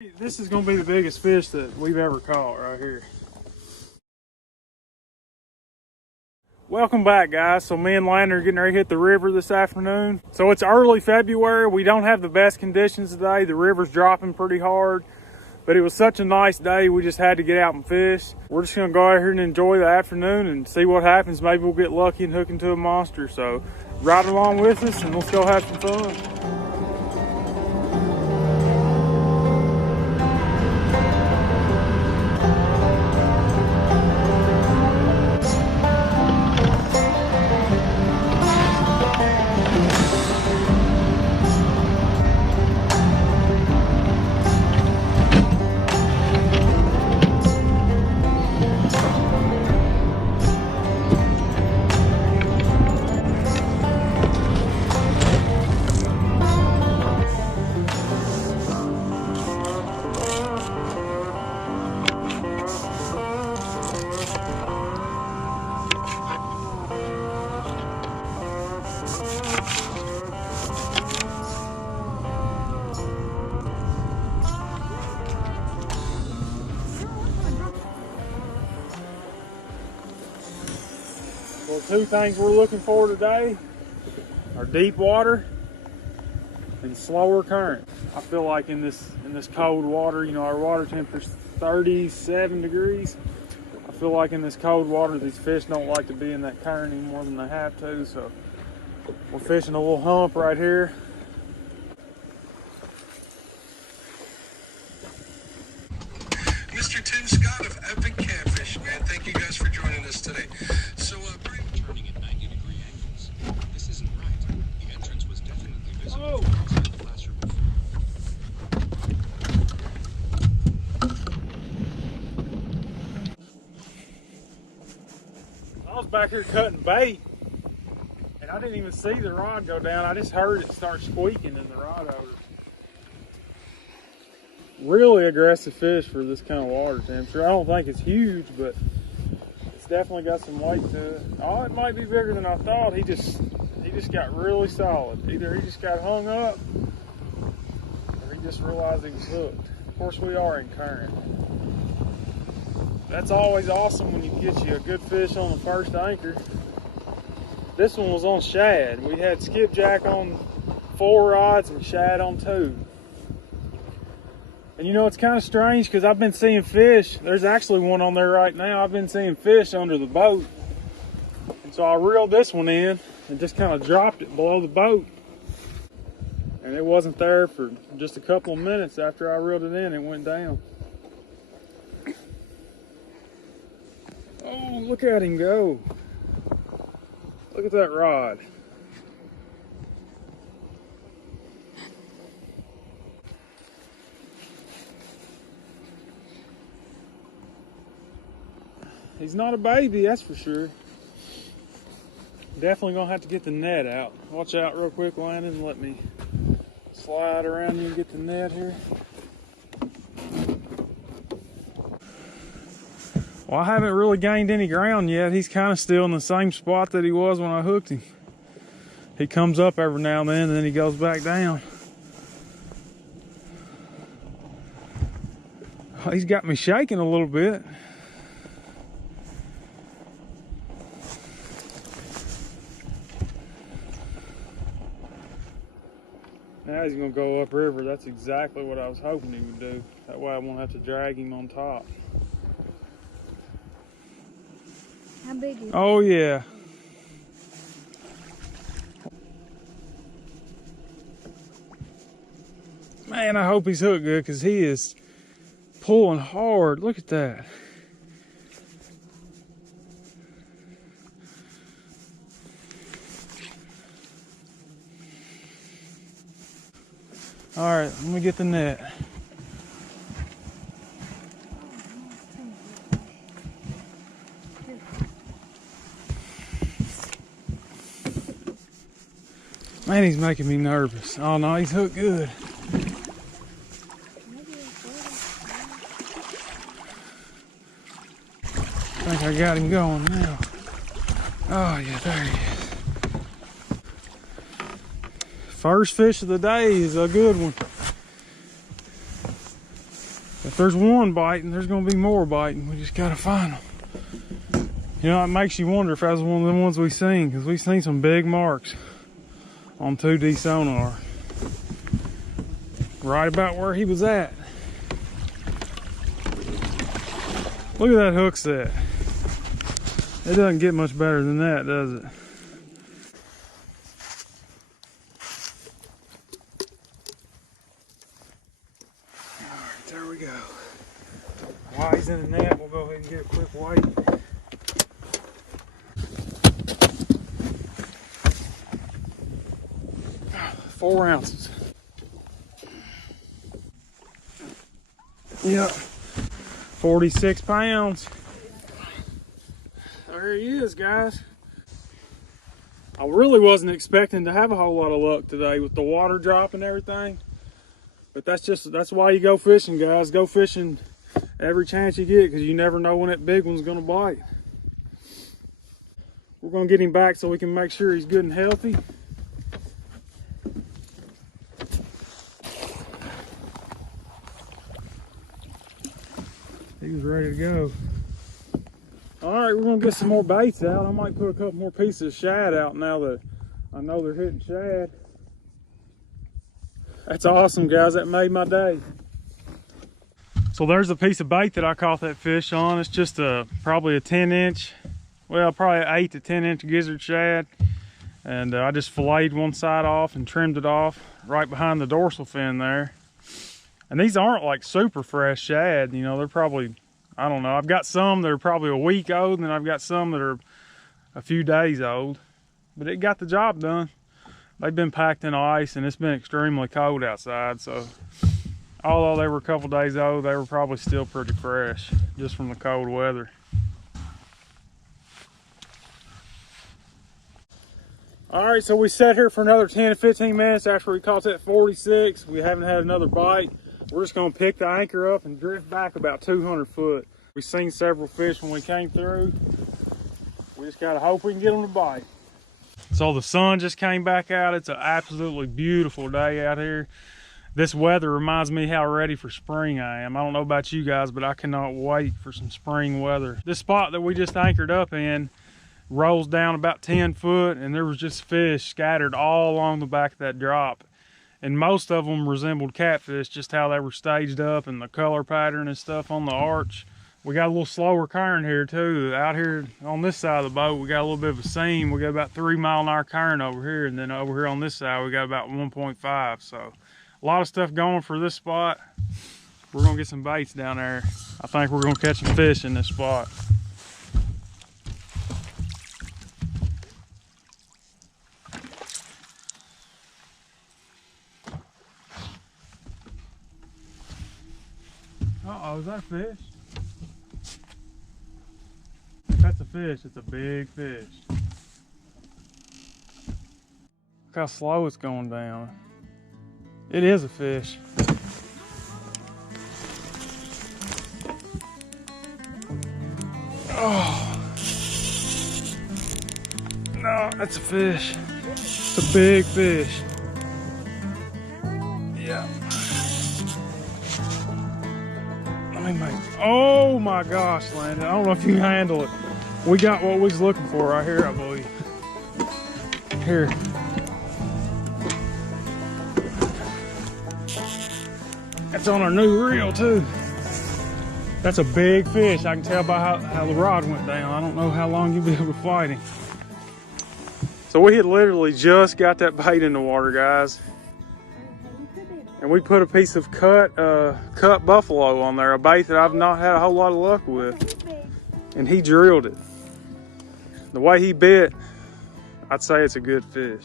This is going to be the biggest fish that we've ever caught right here. Welcome back, guys. So me and Landon are getting ready to hit the river this afternoon. So it's early February. We don't have the best conditions today. The river's dropping pretty hard, but it was such a nice day, we just had to get out and fish. We're just going to go out here and enjoy the afternoon and see what happens. Maybe we'll get lucky and hook into a monster. So ride along with us and let's go have some fun. Well, two things we're looking for today are deep water and slower current. I feel like in this cold water, you know, our water temperature's 37 degrees. I feel like in this cold water, these fish don't like to be in that current any more than they have to. So we're fishing a little hump right here. Mr. Tim Scott of Epic Catfish, man. Thank you guys for joining us today. So, turning at 90-degree angles. This isn't right. The entrance was definitely visible Oh. outside the classroom before. I was back here cutting bait, and I didn't even see the rod go down. I just heard it start squeaking in the rod over. Really aggressive fish for this kind of water temperature. I don't think it's huge, but it's definitely got some weight to it. Oh, it might be bigger than I thought. He just got really solid. Either he just got hung up, or he just realized he was hooked. Of course, we are in current. That's always awesome when you get you a good fish on the first anchor. This one was on shad. We had skipjack on 4 rods and shad on 2. And you know, it's kind of strange because I've been seeing fish. There's actually one on there right now. I've been seeing fish under the boat. And so I reeled this one in and just kind of dropped it below the boat. And it wasn't there for just a couple of minutes. After I reeled it in, it went down. Oh, look at him go. Look at that rod. He's not a baby, that's for sure. Definitely gonna have to get the net out. Watch out real quick, Landon, and let me slide around you and get the net here. Well, I haven't really gained any ground yet. He's kind of still in the same spot that he was when I hooked him. He comes up every now and then he goes back down. He's got me shaking a little bit. Now he's gonna go upriver. That's exactly what I was hoping he would do. That way I won't have to drag him on top. How big is he? Oh yeah. Man, I hope he's hooked good because he is pulling hard. Look at that. All right, let me get the net. Man, he's making me nervous. Oh no, he's hooked good. I think I got him going now. Oh yeah, there he is. First fish of the day is a good one. If there's one biting, there's gonna be more biting. We just gotta find them. You know, it makes you wonder if that was one of the ones we seen, because we seen some big marks on 2D sonar. Right about where he was at. Look at that hook set. It doesn't get much better than that, does it? Alright, there we go. While he's in the net, we'll go ahead and get a quick weight. Four ounces. Yep. 46 pounds. There he is, guys. I really wasn't expecting to have a whole lot of luck today with the water drop and everything. But that's why you go fishing, guys. Go fishing every chance you get, because you never know when that big one's gonna bite. We're gonna get him back so we can make sure he's good and healthy. He was ready to go. All right, we're gonna get some more baits out. I might put a couple more pieces of shad out now that I know they're hitting shad. That's awesome, guys. That made my day. So there's a piece of bait that I caught that fish on. It's just probably a 10-inch, well, probably an 8 to 10-inch gizzard shad. And I just filleted one side off and trimmed it off right behind the dorsal fin there. And these aren't like super fresh shad, you know, they're probably, I don't know. I've got some that are probably a week old, and I've got some that are a few days old. But it got the job done. They've been packed in ice, and it's been extremely cold outside, so although they were a couple days old, they were probably still pretty fresh just from the cold weather. All right, so we sat here for another 10 to 15 minutes after we caught that 46. We haven't had another bite. We're just gonna pick the anchor up and drift back about 200 foot. We've seen several fish when we came through. We just gotta hope we can get them to bite. So the sun just came back out. It's an absolutely beautiful day out here. This weather reminds me how ready for spring I am. I don't know about you guys, but I cannot wait for some spring weather. This spot that we just anchored up in rolls down about 10 foot, and there was just fish scattered all along the back of that drop. And most of them resembled catfish, just how they were staged up and the color pattern and stuff on the arch. We got a little slower current here too. Out here on this side of the boat, we got a little bit of a seam. We got about 3 mile an hour current over here, and then over here on this side, we got about 1.5. So a lot of stuff going for this spot. We're gonna get some baits down there. I think we're gonna catch some fish in this spot. Uh-oh, is that a fish? If that's a fish, it's a big fish. Look how slow it's going down. It is a fish. Oh. No, that's a fish. It's a big fish. Yeah. Oh my gosh, Landon. I don't know if you can handle it. We got what we was looking for right here, I believe. Here. That's on our new reel too. That's a big fish. I can tell by how the rod went down. I don't know how long you'll be able to fight him. So we had literally just got that bait in the water, guys. And we put a piece of cut buffalo on there, a bait that I've not had a whole lot of luck with. And he drilled it. The way he bit, I'd say it's a good fish.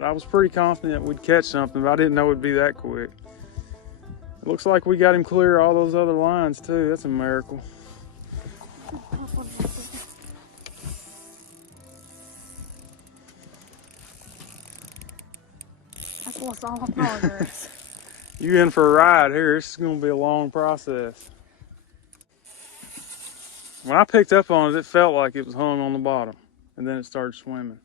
I was pretty confident we'd catch something, but I didn't know it'd be that quick. It looks like we got him clear all those other lines too. That's a miracle. That's what's all progress. You in for a ride here. This is going to be a long process. When I picked up on it, it felt like it was hung on the bottom, and then it started swimming.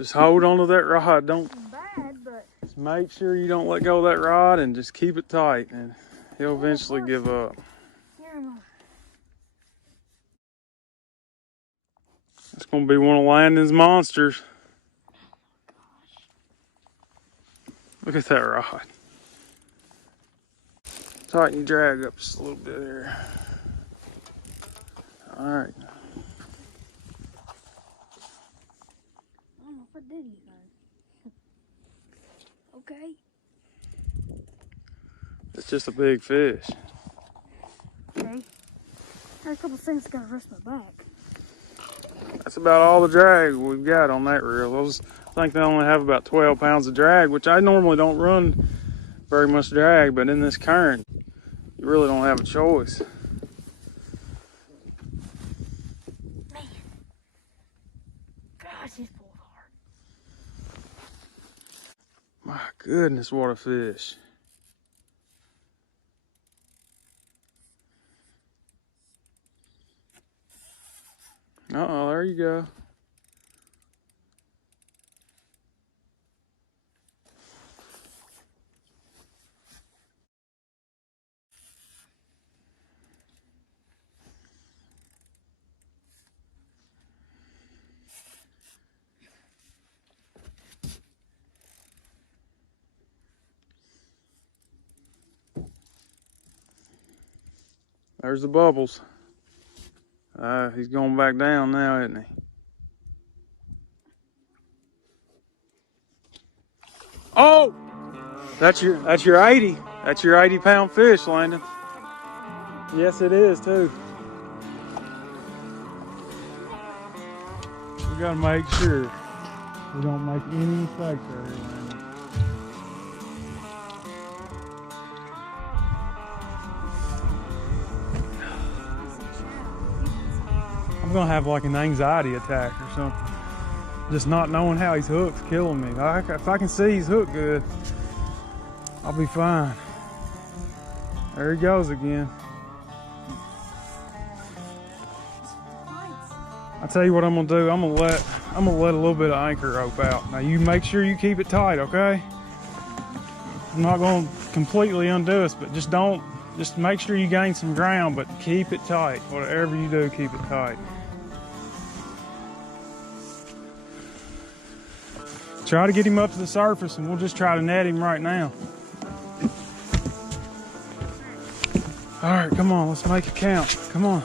Just hold on to that rod. Don't Bad, but just make sure you don't let go of that rod and just keep it tight, and he'll eventually give up. here am I. It's gonna be one of Landon's monsters. Look at that rod. Tighten your drag up just a little bit there. All right. I don't know if I did anything. Okay. It's just a big fish. Okay. There are a couple things that gotta rest my back. That's about all the drag we've got on that reel. I think they only have about 12 pounds of drag, which I normally don't run very much drag, but in this current, you really don't have a choice. Man. Gosh, he's pulled hard. My goodness, what a fish. Uh-oh, there you go. There's the bubbles. He's going back down now, isn't he? Oh! That's your 80. That's your 80-pound fish, Landon. Yes, it is too. We gotta make sure we don't make any mistakes right here, Landon. I'm gonna have like an anxiety attack or something. Just not knowing how he's hooked killing me. If I can see he's hooked good, I'll be fine. There he goes again. I tell you what I'm gonna do. I'm gonna let a little bit of anchor rope out. Now you make sure you keep it tight, okay? I'm not gonna completely undo us, but just make sure you gain some ground, but keep it tight. Whatever you do, keep it tight. Try to get him up to the surface and we'll just try to net him right now. All right, come on, let's make it count. Come on.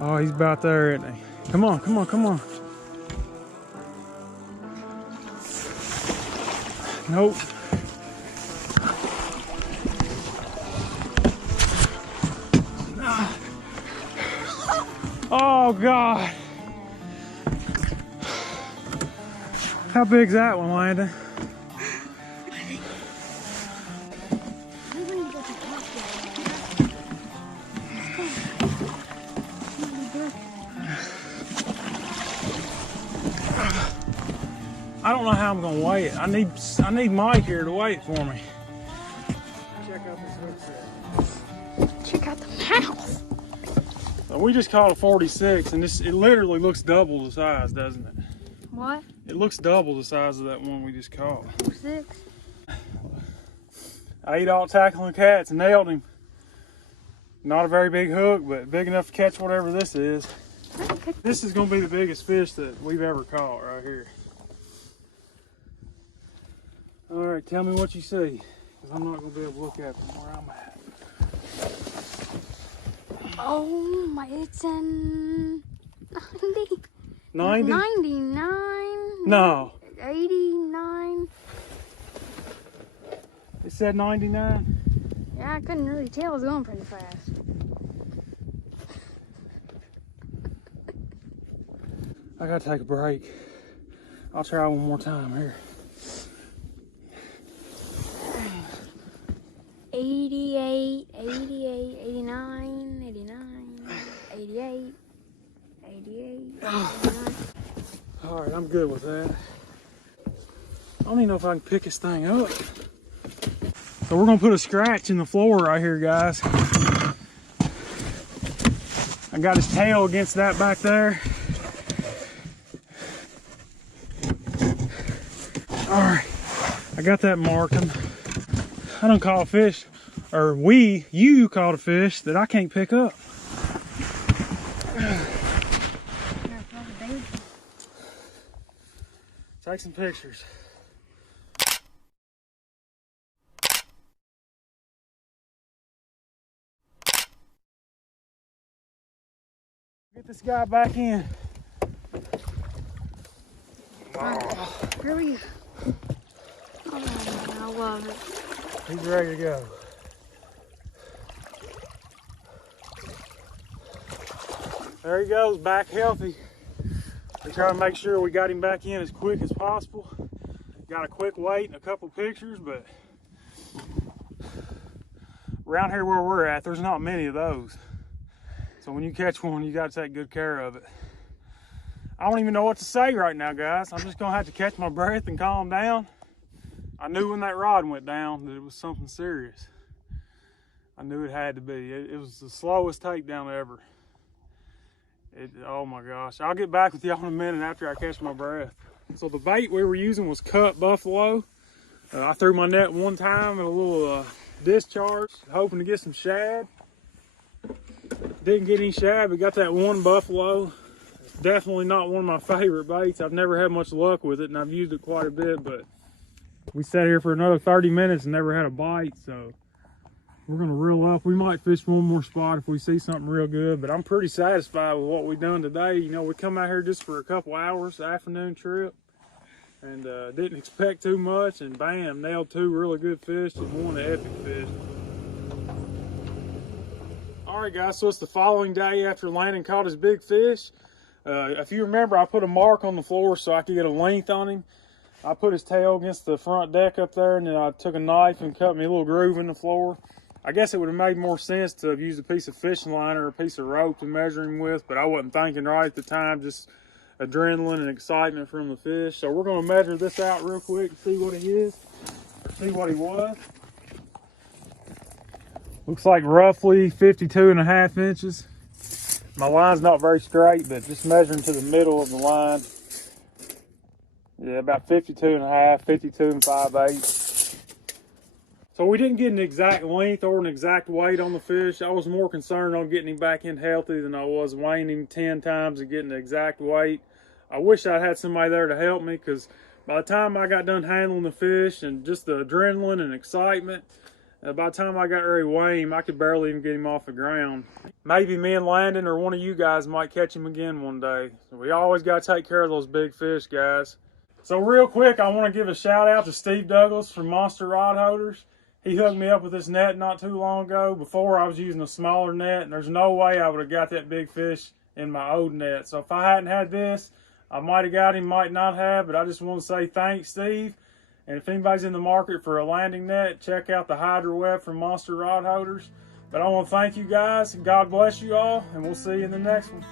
Oh, he's about there, isn't he? Come on, come on, come on. Nope. Oh, God. How big's that one, Landon? I don't know how I'm gonna weigh it. I need Mike here to weigh it for me. Check out this hook set. Check out the mouth. So we just caught a 46, and it literally looks double the size, doesn't it? What? It looks double the size of that one we just caught. 6. 8-aught tackling cats, nailed him. Not a very big hook, but big enough to catch whatever this is. Okay. This is gonna be the biggest fish that we've ever caught right here. All right, tell me what you see, because I'm not gonna be able to look at it from where I'm at. Oh my, it's in 90. 90? 99. No. 89. It said 99? Yeah, I couldn't really tell. It was going pretty fast. I gotta take a break. I'll try one more time here. 88, 88, 89, 89, 88, 88, 89. All right, I'm good with that. I don't even know if I can pick this thing up. So we're gonna put a scratch in the floor right here, guys. I got his tail against that back there. All right, I got that marking. I done caught a fish, or you caught a fish that I can't pick up. Take some pictures. Get this guy back in. Here we go. Oh man, I love it. He's ready to go. There he goes, back healthy. We try to make sure we got him back in as quick as possible. Got a quick wait and a couple pictures, but around here where we're at, there's not many of those. So when you catch one, you got to take good care of it. I don't even know what to say right now, guys. I'm just gonna have to catch my breath and calm down. I knew when that rod went down that it was something serious. I knew it had to be. It was the slowest takedown ever. Oh my gosh. I'll get back with y'all in a minute after I catch my breath. So the bait we were using was cut buffalo. I threw my net one time at a little discharge, hoping to get some shad. Didn't get any shad, but got that one buffalo. It's definitely not one of my favorite baits. I've never had much luck with it, and I've used it quite a bit, but we sat here for another 30 minutes and never had a bite, so we're gonna reel up. We might fish one more spot if we see something real good, but I'm pretty satisfied with what we've done today. You know, we come out here just for a couple hours, afternoon trip, and didn't expect too much, and bam, nailed two really good fish and one epic fish. All right, guys, so it's the following day after Landon caught his big fish. If you remember, I put a mark on the floor so I could get a length on him. I put his tail against the front deck up there, and then I took a knife and cut me a little groove in the floor. I guess it would have made more sense to have used a piece of fishing line or a piece of rope to measure him with, but I wasn't thinking right at the time, just adrenaline and excitement from the fish. So we're gonna measure this out real quick and see what he is, or see what he was. Looks like roughly 52.5 inches. My line's not very straight, but just measuring to the middle of the line. Yeah, about 52.5, 52 5/8. So we didn't get an exact length or an exact weight on the fish. I was more concerned on getting him back in healthy than I was weighing him 10 times and getting the exact weight. I wish I had somebody there to help me, because by the time I got done handling the fish and just the adrenaline and excitement, by the time I got ready to weigh him, I could barely even get him off the ground. Maybe me and Landon or one of you guys might catch him again one day. So we always got to take care of those big fish, guys. So real quick, I want to give a shout out to Steve Douglas from Monster Rod Holders. He hooked me up with this net not too long ago. Before, I was using a smaller net, and there's no way I would have got that big fish in my old net. So if I hadn't had this, I might have got him, might not have, but I just want to say thanks, Steve. And if anybody's in the market for a landing net, check out the Hydra Web from Monster Rod Holders. But I want to thank you guys, and God bless you all, and we'll see you in the next one.